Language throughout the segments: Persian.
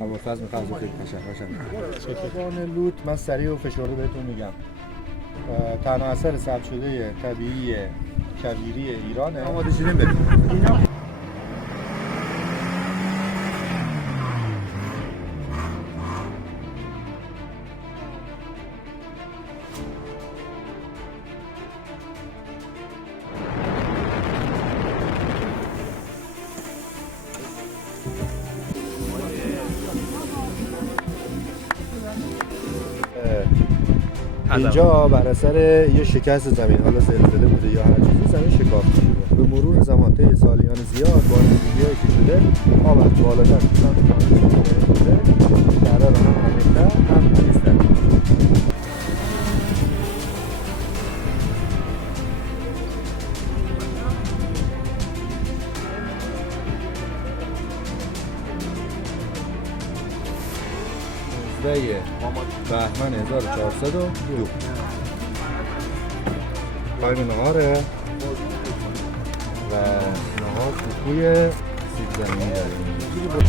ابوالفضل میخواد از خیلی تشکر کنم. لوت من سریع و فشرده بهتون میگم. تنها اثر ثبت شده طبیعی کویری ایرانه. آماده شدیم بریم. اینجا بر اثر یه شکست زمین، حالا زلزله بوده یا هر چیزی، زمین شکافته شده. به مرور زمان طی سالیان زیاد با ریزگی‌هایی که شده آب از بالاتر شده قرار هم عمیق‌تر هم تیزتر. بهمن 1402 تایم نهاره و نهار کوکوی سیب زمینی داریم.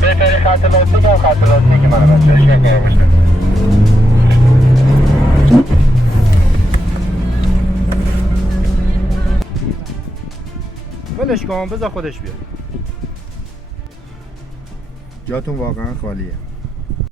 بهترین خط لاستیک هم خط لاستیک منو بچه هیچ که نمیشه. ولش کن بذار خودش بیاد. جاتون واقعا خالیه.